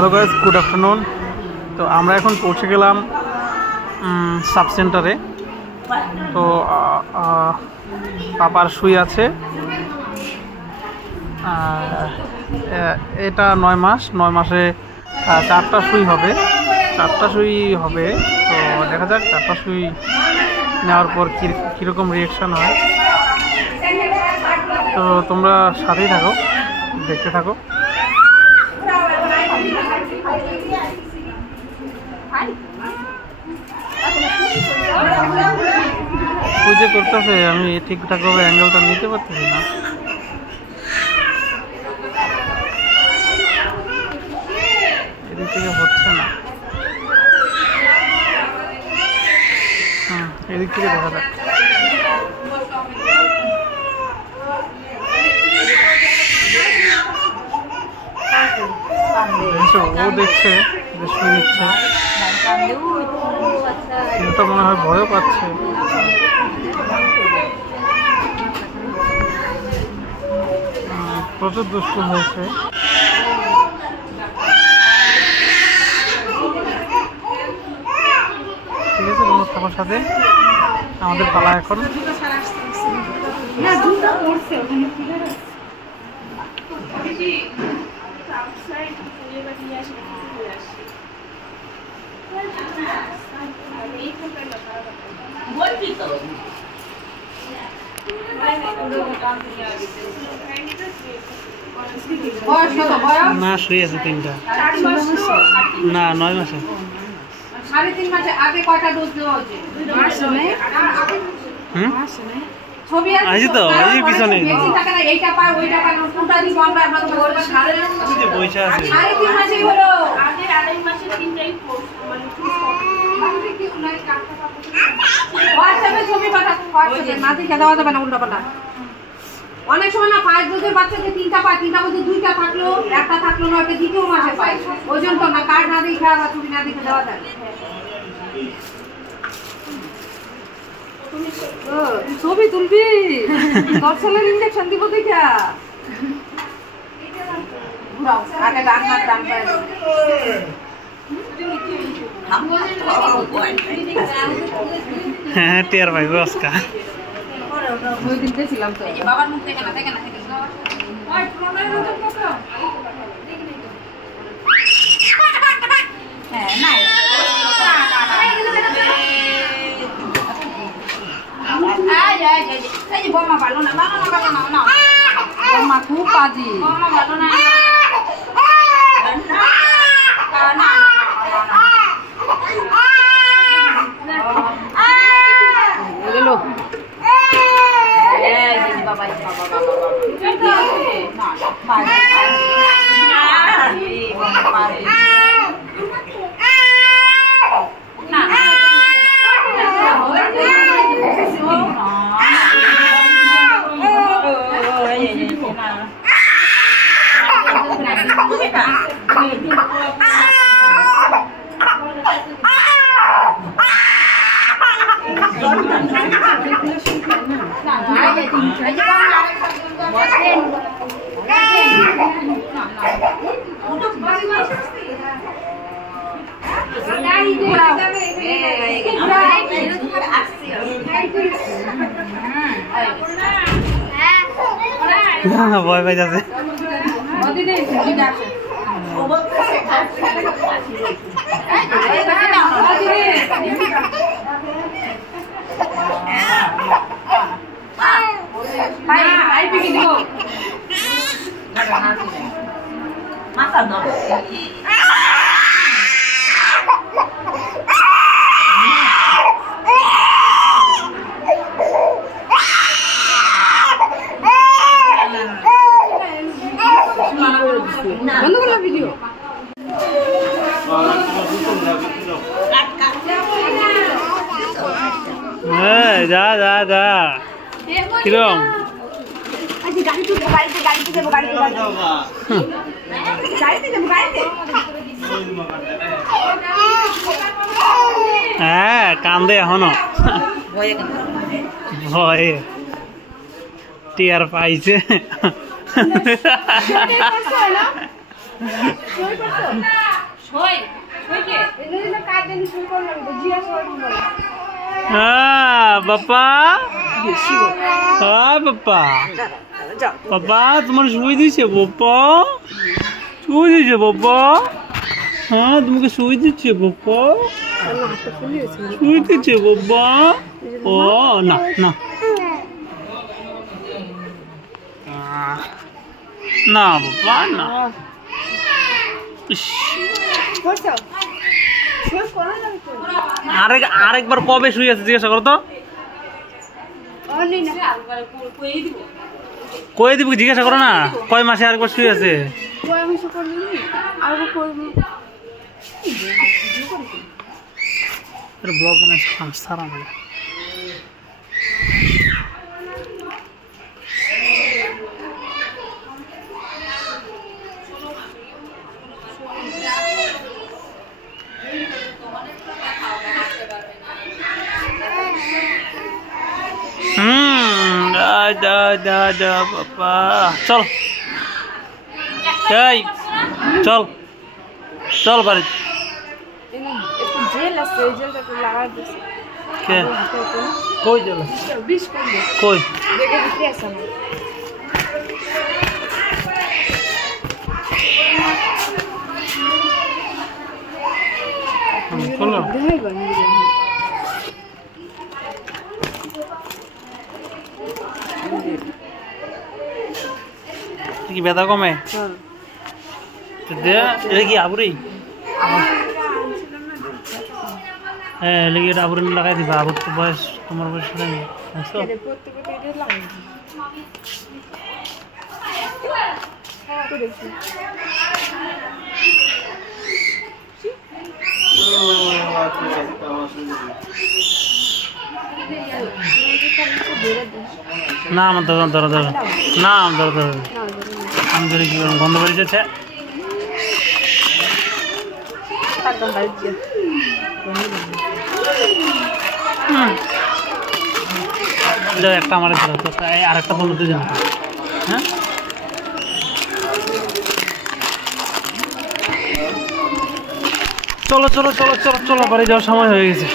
Hello guys, good afternoon. তো আমরা এখন পৌঁছে গেলাম সাব সেন্টারে। তো পাপার সুই আছে, এটা 9 মাস। 9 মাসে 4টা সুই হবে। তো দেখা যাক 4টা সুই নেওয়ার পর কীরকম রিয়াকশান হয়। তো তোমরা সাথেই থাকো, দেখতে থাকো। পুজো করতেছে, আমি ঠিকঠাকভাবে অ্যাঙ্গেলটা নিতে পারতেছি না। এদিক থেকে হচ্ছে না, এদিক থেকে দেখা যাক। ও দেখছে, সুই নিচ্ছে, তো মনে হয় ভয়ও পাচ্ছে। প্রচুর দুষ্টু হয়েছে। ঠিক আছে, তোমরা থাকার সাথে আমাদের পালা এখন। না, শুয়ে আছে 3টা না 9 মাসে। 3.5 মাসে আগে কয়টা ডোজ দেওয়া হচ্ছে? ছবি আছে তো, এই পিছনে বেশি টাকা না, এইটা পায় ওইটা পায়, কোনটা দিব আমরা? যে পয়সা আছে 3.5 মাসেই হলো। আগে 2.5 মাসে 3টাই কোর্স মানে কি উনাই কাটতে পারবে। হোয়াটসঅ্যাপে ছবি পাঠাতে, হোয়াটসঅ্যাপে না দেখে দেওয়া যাবে না উল্টাপাল্টা। অনেক সময় না 5 ডোজের বাচ্চাকে 3টা পায়, 3টা বলতে 2টা থাকলো, একটা থাকলো না, ওকে দ্বিতীয় মাসে পায়। ওই জন্য তো না কার্ড না দেখে বা ছবি না দেখে দেওয়া যায়। ছবি তুলবি, দর্শনের ইনজেকশন দিব দেখা। আগে ডান হাত ডান পায়ে হ্যাঁ, টিয়ার ভাই বসকা ওই দিন দেখছিলাম তো। বাবার মুখ দেখে না, দেখে না, দেখে না। হ্যাঁ, নাই বম্মা ভালো না, বম্মা খুব বাজি, বম্মা ভালো না। গেল ভয় পাই যাচ্ছে। বন্ধ করলাম ভিডিও। যা যা যা, কিরম হ্যাঁ, কান্দে এখনো ভয়ে। টিয়ার পাইছে হ্যাঁ বাপ্পা, হ্যাঁ বাপ্পা, বাপ্পা তোমার শুয়ে দিচ্ছে বাপ্পা, শুয়ে দিচ্ছে বাপ্পা, হ্যাঁ তোমাকে শুয়ে দিচ্ছে বাপ্পা, শুয়ে দিচ্ছে বাপ্পা। ও না না না বাপ্পা না। আরেকবার কবে শুয়ে আছে জিজ্ঞাসা করো তো, কয়ে দিব জিজ্ঞাসা করো না, কয় মাসে আরেকবার শুয়ে আছে। ব্লগ সারা বাবা চল, এই চল চল বাড়ি। কই জেল কই খোলো কি ব্যথা কমে? এটা কি আবুরি? হ্যাঁ লেগে এটা আবুরি লাগাই দিবা। আবুর তো বয়স তোমার বয়স নেই। না আমার ধরো না আমার ধরো আমি ধরে কি করবো, গন্ধ বেরিয়ে যাচ্ছে। একটা আমার আর একটা বললো দুজন। হ্যাঁ চলো চলো চলো চলো চলো বাড়ি যাওয়ার সময় হয়ে গেছে।